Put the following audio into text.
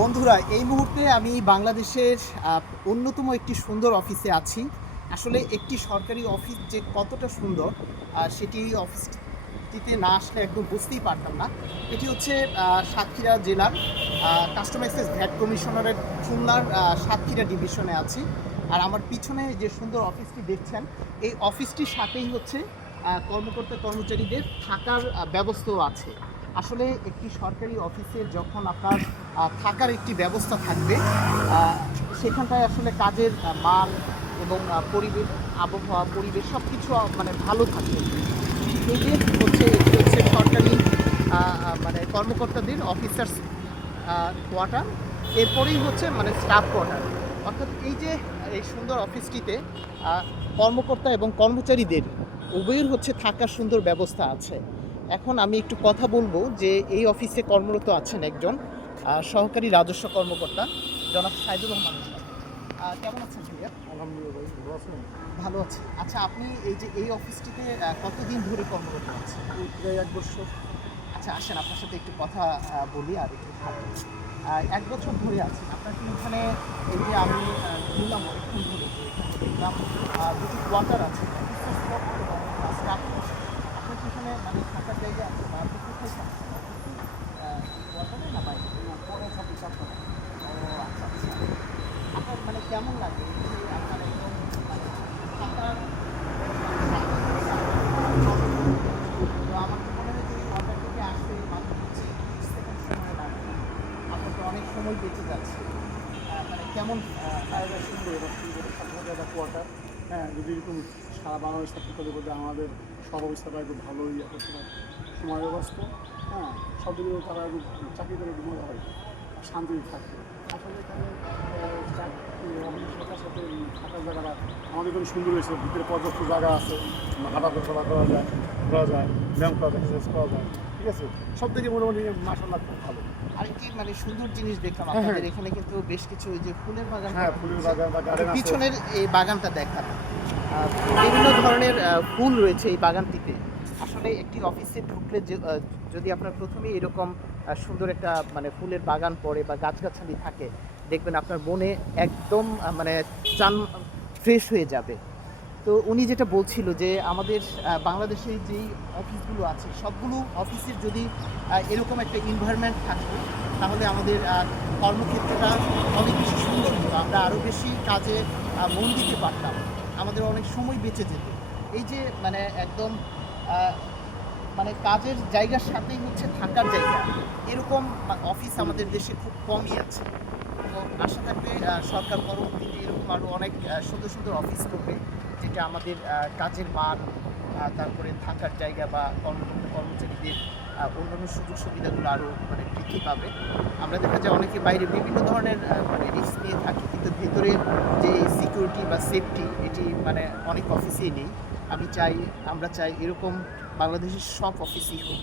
বন্ধুরা, এই মুহূর্তে আমি বাংলাদেশের অন্যতম একটি সুন্দর অফিসে আছি। আসলে একটি সরকারি অফিস যে কতটা সুন্দর সেটি এই অফিসটিতে না আসলে একদম বুঝতেই পারতাম না। এটি হচ্ছে সাতক্ষীরা জেলার কাস্টমার এক্সেস ভ্যাট কমিশনারের খুলনার সাতক্ষীরা ডিভিশনে আছি। আর আমার পিছনে যে সুন্দর অফিসটি দেখছেন, এই অফিসটির সাথেই হচ্ছে কর্মকর্তা কর্মচারীদের থাকার ব্যবস্থাও আছে। আসলে একটি সরকারি অফিসের যখন আপনার থাকার একটি ব্যবস্থা থাকবে, আহ, সেখানটায় আসলে কাজের মান এবং পরিবেশ, আবহাওয়া, পরিবেশ সব কিছু মানে ভালো থাকবে। এই যে হচ্ছে এটি হচ্ছে সরকারি মানে কর্মকর্তাদের অফিসার্স কোয়ার্টার, এরপরেই হচ্ছে মানে স্টাফ কোয়ার্টার। অর্থাৎ এই যে এই সুন্দর অফিসটিতে কর্মকর্তা এবং কর্মচারীদের উভয়ের হচ্ছে থাকার সুন্দর ব্যবস্থা আছে। এখন আমি একটু কথা বলবো যে এই অফিসে কর্মরত আছেন একজন সহকারী রাজস্ব কর্মকর্তা, জনাব সাইদুর রহমান খান। কেমন আছেন ভাইয়া? আলহামদুলিল্লাহ ভাই, ভালো আছেন? ভালো আছি। আচ্ছা, আপনি এই যে এই অফিসটিতে কতদিন ধরে কর্মরত আছেন? এই প্রায় ১ বছর। আচ্ছা, আসেন আপনার সাথে একটু কথা বলি আর একটু থাকি। ১ বছর ধরে আছেন আপনার কি এখানে? এই যে আমি ঘুরলাম অনেকক্ষণ ধরে, তো এখানে দেখলাম দুটি কোয়ার্টার আছে, অফিসার্স কোয়ার্টার এবং স্টাফ কোয়ার্টার। আপনার কি এখানে মানে থাকার জায়গা আছে বা আপনি কোথায় থাকছেন? কোয়ার্টারে না বাইরে? না, পরে ছাব্বিশ আপনার। ও আচ্ছা আচ্ছা। আপনার মানে কেমন লাগে এই যে আপনার একদম মানে থাকার তো আমার তো মনে হয় যে এই অর্ডার থেকে আসতে মাত্র হচ্ছে 30 সেকেন্ড সময় লাগবে। আপনার তো অনেক সময় বেঁচে যাচ্ছে। মানে কেমন জায়গা সুন্দর, এটা সুন্দর সাতটা জায়গা কোয়ার্টার। হ্যাঁ, যদি এরকম সারা বাংলাদেশ থাকতে তাহলে বোধ হয় আমাদের সব অবস্থাটা একটু ভালোই একটা সময় ব্যবস্থা। হ্যাঁ, সব দিকে তারা একটু চাকরি করে ঘুমোতে হয়, শান্তি থাকবে। আসলে এখানে অফিসের সাথে থাকার জায়গাটা আমাদের জন্য সুন্দর হয়েছে। ভিতরে পর্যাপ্ত জায়গা আছে, হাঁটা চলা করা যায়, ব্যায়াম করা যায়, এক্সারসাইজ করা যায়। ঠিক আছে, সব দিকে মোটামুটি মাসাল্লাহ খুব ভালো। আরেকটি মানে সুন্দর জিনিস দেখলাম হ্যাঁ, আপনাদের এখানে, কিন্তু বেশ কিছু ওই যে ফুলের বাগান, হ্যাঁ, ফুলের বাগান বা গার্ডেন আছে। পিছনের এই বাগানটা দেখান। বিভিন্ন ধরনের ফুল রয়েছে এই বাগানটিতে। আসলে একটি অফিসে ঢুকলে যদি আপনার প্রথমেই এরকম সুন্দর একটা মানে ফুলের বাগান পড়ে বা গাছগাছালি থাকে, দেখবেন আপনার মনে একদম মানে চান ফ্রেশ হয়ে যাবে। তো উনি যেটা বলছিল যে আমাদের বাংলাদেশে যেই অফিসগুলো আছে সবগুলো অফিসের যদি এরকম একটা এনভায়রনমেন্ট থাকতো, তাহলে আমাদের কর্মক্ষেত্রটা অনেক বেশি সুন্দর হতো, আমরা আরও বেশি কাজে মন দিতে পারতাম, আমাদের অনেক সময় বেঁচে যেত। এই যে মানে একদম আহ, মানে কাজের জায়গার সাথেই হচ্ছে থাকার জায়গা, এরকম অফিস আমাদের দেশে খুব কমই আছে। তো আশা থাকবে সরকার পরবর্তীতে এরকম আরও অনেক সুন্দর সুন্দর অফিস করবে, যেটা আমাদের কাজের মান, তারপরে থাকার জায়গা বা কর্মকর্তা কর্মচারীদের অন্যান্য সুযোগ সুবিধাগুলো আরও মানে বৃদ্ধি পাবে। আমরা দেখা যায় অনেকে বাইরে বিভিন্ন ধরনের মানে রিস্ক নিয়ে থাকি, কিন্তু ভেতরে যে সিকিউরিটি বা সেফটি এটি মানে অনেক অফিসেই নেই। আমরা চাই এরকম বাংলাদেশের সব অফিসেই হোক।